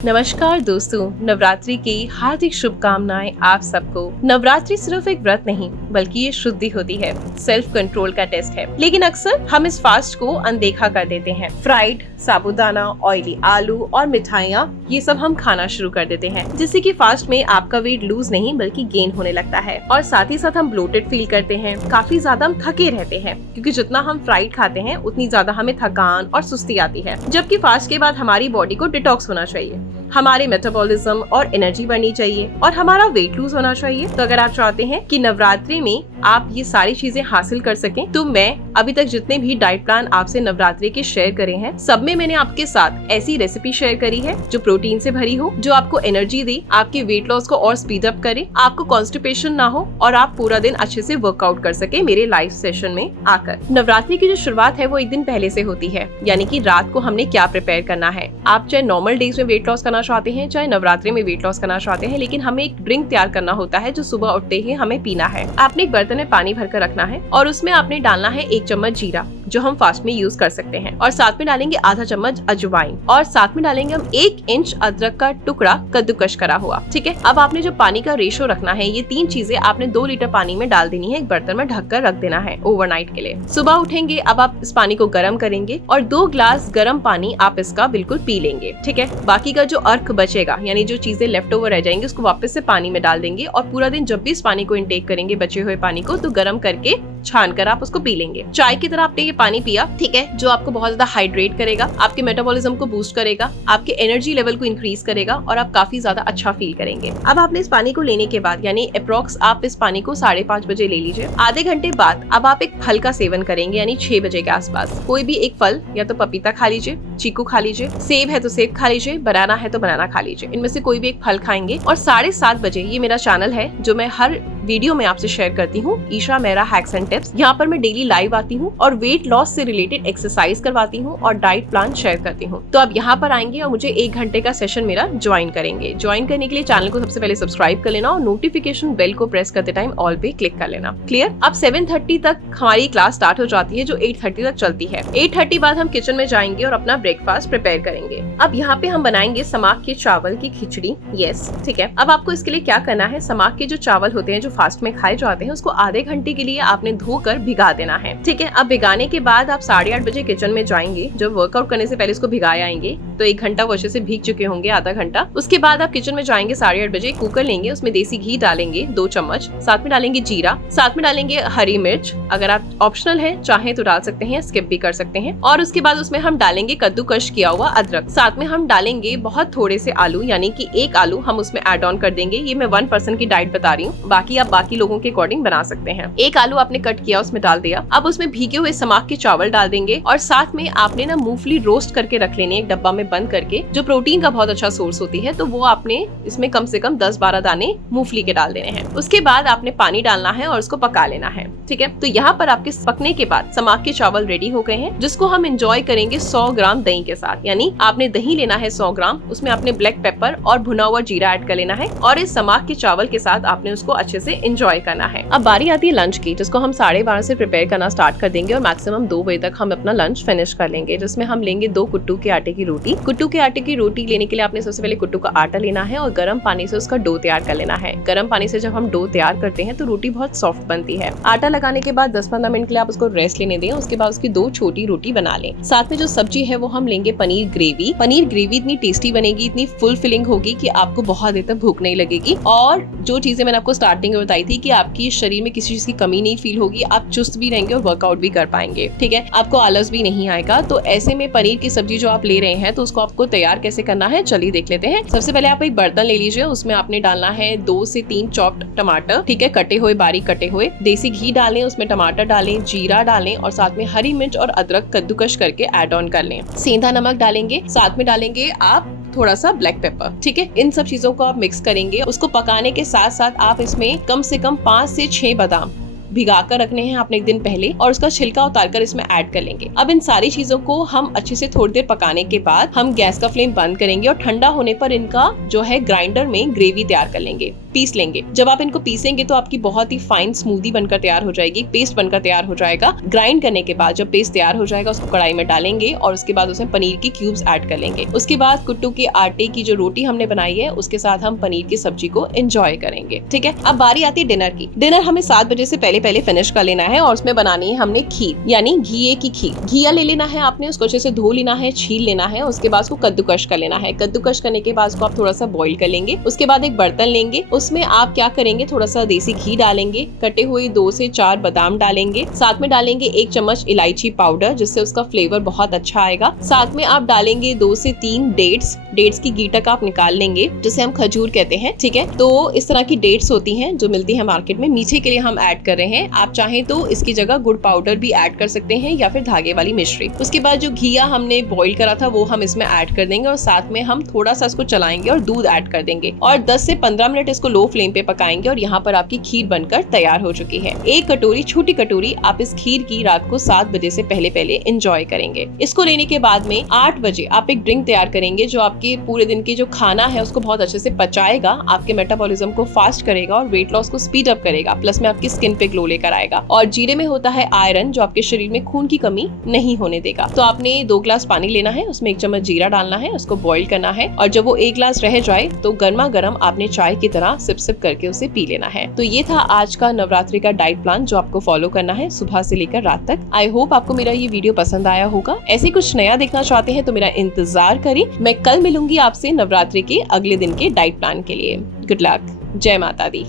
नमस्कार दोस्तों, नवरात्रि की हार्दिक शुभकामनाएं आप सबको। नवरात्रि सिर्फ एक व्रत नहीं बल्कि ये शुद्धि होती है, सेल्फ कंट्रोल का टेस्ट है। लेकिन अक्सर हम इस फास्ट को अनदेखा कर देते हैं। फ्राइड, साबूदाना, ऑयली आलू और मिठाइयाँ ये सब हम खाना शुरू कर देते हैं, जिससे कि फास्ट में आपका वेट लूज नहीं बल्कि गेन होने लगता है। और साथ ही साथ हम ब्लोटेड फील करते हैं, काफी ज्यादा हम थके रहते हैं, क्योंकि जितना हम फ्राइड खाते हैं उतनी ज्यादा हमें थकान और सुस्ती आती है। जबकि फास्ट के बाद हमारी बॉडी को डिटॉक्स होना चाहिए, हमारे मेटाबॉलिज्म और एनर्जी बढ़नी चाहिए और हमारा वेट लूज होना चाहिए। तो अगर आप चाहते हैं कि नवरात्रि में आप ये सारी चीजें हासिल कर सकें, तो मैं अभी तक जितने भी डाइट प्लान आपसे नवरात्रि के शेयर करे हैं, सब में मैंने आपके साथ ऐसी रेसिपी शेयर करी है जो प्रोटीन से भरी हो, जो आपको एनर्जी दे, आपके वेट लॉस को और स्पीड अप करे, आपको कॉन्स्टिपेशन ना हो और आप पूरा दिन अच्छे से वर्कआउट कर सके मेरे लाइव सेशन में आकर। नवरात्रि की जो शुरुआत है वो एक दिन पहले से होती है, यानी कि रात को हमने क्या प्रिपेयर करना है। आप चाहे नॉर्मल डेज में वेट लॉस करना चाहते हैं, चाहे नवरात्रि में वेट लॉस करना चाहते हैं, लेकिन हमें एक ड्रिंक तैयार करना होता है जो सुबह उठते ही हमें पीना है। आपने एक बर्तन में पानी भरकर रखना है और उसमें आपने डालना है 1 चम्मच जीरा, जो हम फास्ट में यूज कर सकते हैं, और साथ में डालेंगे आधा चम्मच अजवाइन, और साथ में डालेंगे हम 1 इंच अदरक का टुकड़ा कद्दूकश करा हुआ। ठीक है, अब आपने जो पानी का रेशो रखना है, ये 3 चीजें आपने 2 लीटर पानी में डाल देनी है, एक बर्तन में ढककर रख देना है ओवरनाइट के लिए। सुबह उठेंगे, अब आप इस पानी को गर्म करेंगे और 2 ग्लास गर्म पानी आप इसका बिल्कुल पी लेंगे। ठीक है, बाकी का जो अर्क बचेगा, यानी जो चीजें लेफ्ट ओवर रह जाएंगी, उसको वापस से पानी में डाल देंगे और पूरा दिन जब भी इस पानी को इंटेक करेंगे, बचे हुए पानी को, तो गर्म करके छान कर आप उसको पी लेंगे। चाय की तरह आपने ये पानी पिया, ठीक है, जो आपको बहुत ज्यादा हाइड्रेट करेगा, आपके मेटाबॉलिज्म को बूस्ट करेगा, आपके एनर्जी लेवल को इंक्रीज करेगा और आप काफी ज्यादा अच्छा फील करेंगे। अब आपने इस पानी को लेने के बाद, यानी अप्रोक्स आप इस पानी को 5:30 बजे ले लीजिए। आधे घंटे बाद अब आप एक फल का सेवन करेंगे, यानी 6 बजे के आसपास कोई भी एक फल, या तो पपीता खा लीजिए, चीकू खा लीजिए, सेब है तो सेब खा लीजिए, बनाना है तो बनाना खा लीजिए, इनमें से कोई भी एक फल खाएंगे। और 7:30 बजे, ये मेरा चैनल है जो मैं हर वीडियो में आपसे शेयर करती हूँ, Isha Mehra hacks and tips. यहाँ पर मैं डेली लाइव आती हूँ और वेट लॉस से रिलेटेड एक्सरसाइज करवाती हूँ और डाइट प्लान शेयर करती हूँ। तो आप यहाँ पर आएंगे और मुझे 1 घंटे का सेशन मेरा ज्वाइन करेंगे। ज्वाइन करने के लिए चैनल को सबसे पहले सब्सक्राइब कर लेना और नोटिफिकेशन बेल को प्रेस करते टाइम ऑल पे क्लिक कर लेना। क्लियर? अब 7:30 तक हमारी क्लास स्टार्ट हो जाती है, जो 8:30 तक चलती है। 8:30 बाद हम किचन में जाएंगे और अपना ब्रेकफास्ट प्रिपेयर करेंगे। अब यहाँ पे हम बनाएंगे समाक के चावल की खिचड़ी। यस, ठीक है। अब आपको इसके लिए क्या करना है, समाक के जो चावल होते हैं जो फास्ट में खाए जाते हैं, उसको आधे घंटे के लिए आपने धोकर भिगा देना है। ठीक है, अब भिगाने के बाद आप 8:30 बजे किचन में जाएंगे। जब वर्कआउट करने से पहले इसको भिगाए आएंगे तो 1 घंटा वो अच्छे से भीग चुके होंगे, आधा घंटा। उसके बाद आप किचन में जाएंगे 8:30 बजे, कुकर लेंगे, उसमें देसी घी डालेंगे 2 चम्मच, साथ में डालेंगे जीरा, साथ में डालेंगे हरी मिर्च, अगर आप ऑप्शनल है चाहे तो डाल सकते हैं, स्किप भी कर सकते हैं। और उसके बाद उसमें हम डालेंगे कद्दूकश किया हुआ अदरक, साथ में हम डालेंगे बहुत थोड़े से आलू, यानी कि 1 आलू हम उसमें ऐड ऑन कर देंगे। ये मैं 1 पर्सन की डाइट बता रही हूँ, बाकी आप बाकी लोगों के अकॉर्डिंग बना सकते हैं। 1 आलू आपने कट किया, उसमें डाल दिया। अब उसमें भीगे हुए समाक के चावल डाल देंगे और साथ में आपने ना मूंगफली रोस्ट करके रख लेनी है, एक डब्बा में बंद करके, जो प्रोटीन का बहुत अच्छा सोर्स होती है। तो वो आपने इसमें कम से कम 10-12 दाने मूंगफली के डाल देने हैं। उसके बाद आपने पानी डालना है और उसको पका लेना है। ठीक है, तो यहाँ पर आपके पकने के बाद समाक के चावल रेडी हो गए हैं, जिसको हम एंजॉय करेंगे 100 ग्राम दही के साथ। यानी आपने दही लेना है 100 ग्राम, उसमें आपने ब्लैक पेपर और भुना हुआ जीरा ऐड कर लेना है और इस समाक के चावल के साथ आपने उसको अच्छे से एंजॉय करना है। अब बारी आती है लंच की, जिसको हम 12:30 से प्रिपेयर करना स्टार्ट कर देंगे और मैक्सिमम 2 बजे तक हम अपना लंच फिनिश कर लेंगे, जिसमें हम लेंगे 2 कुट्टू के आटे की रोटी। कुट्टू के आटे की रोटी लेने के लिए आपने सबसे पहले कुट्टू का आटा लेना है और गर्म पानी से उसका डो तैयार कर लेना है। गर्म पानी से जब हम डो तैयार करते हैं तो रोटी बहुत सॉफ्ट बनती है। आटा लगाने के बाद 10-15 मिनट के लिए आप उसको रेस्ट लेने दें। उसके बाद उसकी 2 छोटी रोटी बना लें। साथ में जो सब्जी है वो हम लेंगे पनीर ग्रेवी। पनीर ग्रेवी इतनी टेस्टी बनेगी, इतनी फुल फिलिंग होगी कि आपको बहुत देर तक भूख नहीं लगेगी। और जो चीजें मैंने आपको स्टार्टिंग में बताई थी कि आपकी शरीर में किसी चीज की कमी नहीं फील होगी, आप चुस्त भी रहेंगे और वर्कआउट भी कर पाएंगे। ठीक है, आपको आलस भी नहीं आएगा। तो ऐसे में पनीर की सब्जी जो आप ले रहे हैं, तो उसको आपको तैयार कैसे करना है, चलिए देख लेते हैं। सबसे पहले आप एक बर्तन ले लीजिए, उसमें आपने डालना है 2 से 3 चॉप्ड टमाटर, ठीक है, कटे हुए, बारीक कटे हुए। देसी घी डालें, उसमें टमाटर डालें, जीरा डालें और साथ में हरी मिर्च और अदरक कद्दूकश करके ऐड ऑन कर लें। सेंधा नमक डालेंगे, साथ में डालेंगे आप थोड़ा सा ब्लैक पेपर। ठीक है, इन सब चीजों को आप मिक्स करेंगे। उसको पकाने के साथ साथ आप इसमें कम से कम 5 से 6 बादाम भिगा कर रखने हैं आपने 1 दिन पहले, और उसका छिलका उतारकर इसमें ऐड कर लेंगे। अब इन सारी चीजों को हम अच्छे से थोड़ी देर पकाने के बाद हम गैस का फ्लेम बंद करेंगे और ठंडा होने पर इनका जो है ग्राइंडर में ग्रेवी तैयार कर लेंगे। पीस लेंगे। जब आप इनको पीसेंगे तो आपकी बहुत ही फाइन स्मूदी बनकर तैयार हो जाएगी, पेस्ट बनकर तैयार हो जाएगा। ग्राइंड करने के बाद जब पेस्ट तैयार हो जाएगा उसको कढ़ाई में डालेंगे और उसके बाद उसमें पनीर की क्यूब्स ऐड कर लेंगे। उसके बाद कुट्टू के आटे की जो रोटी हमने बनाई है उसके साथ हम पनीर की सब्जी को एंजॉय करेंगे। ठीक है, अब बारी आती है डिनर की। डिनर हमें 7 बजे से पहले फिनिश कर लेना है और उसमें बनानी है हमने खीर, यानी घिये की खीर। घिया ले लेना है आपने, उसको अच्छे से धो लेना है, छील लेना है, उसके बाद उसको कद्दूकश कर लेना है। कद्दूकश करने के बाद उसको आप थोड़ा सा बॉईल कर लेंगे। उसके बाद एक बर्तन लेंगे, उसमें आप क्या करेंगे, थोड़ा सा देसी घी डालेंगे, कटे हुए 2 से 4 बादाम डालेंगे, साथ में डालेंगे 1 चम्मच इलायची पाउडर जिससे उसका फ्लेवर बहुत अच्छा आएगा। साथ में आप डालेंगे 2 से 3 डेट्स की गीटक आप निकाल लेंगे जिसे हम खजूर कहते हैं। ठीक है, तो इस तरह की डेट्स होती हैं जो मिलती है मार्केट में, मीठे के लिए हम ऐड कर रहे हैं। आप चाहें तो इसकी जगह गुड़ पाउडर भी ऐड कर सकते हैं या फिर धागे वाली मिश्री। उसके बाद जो घिया हमने बॉईल करा था वो हम इसमें ऐड कर देंगे और साथ में हम थोड़ा सा इसको चलाएंगे और दूध ऐड कर देंगे और 10 से 15 मिनट इसको लो फ्लेम पे पकाएंगे और यहाँ पर आपकी खीर बनकर तैयार हो चुकी है। एक कटोरी, छोटी कटोरी आप इस खीर की रात को 7 बजे से पहले एंजॉय करेंगे। इसको लेने के बाद में 8 बजे आप एक ड्रिंक तैयार करेंगे जो आपके पूरे दिन के जो खाना है उसको बहुत अच्छे से पचाएगा, आपके मेटाबॉलिज्म को फास्ट करेगा और वेट लॉस को स्पीड अप करेगा, प्लस में आपकी स्किन पे ग्लो लेकर आएगा। और जीरे में होता है आयरन जो आपके शरीर में खून की कमी नहीं होने देगा। तो आपने 2 ग्लास पानी लेना है, उसमें 1 चम्मच जीरा डालना है, उसको बॉईल करना है और जब वो 1 ग्लास रह जाए तो गर्मा गर्म आपने चाय की तरह सिप सिप करके उसे पी लेना है। तो ये था आज का नवरात्रि का डाइट प्लान जो आपको फॉलो करना है सुबह से लेकर रात तक। आई होप आपको मेरा ये वीडियो पसंद आया होगा। ऐसे कुछ नया देखना चाहते हैं तो मेरा इंतजार करें। मैं कल मिलूंगी आपसे नवरात्रि के अगले दिन के डाइट प्लान के लिए। गुड लक, जय माता दी।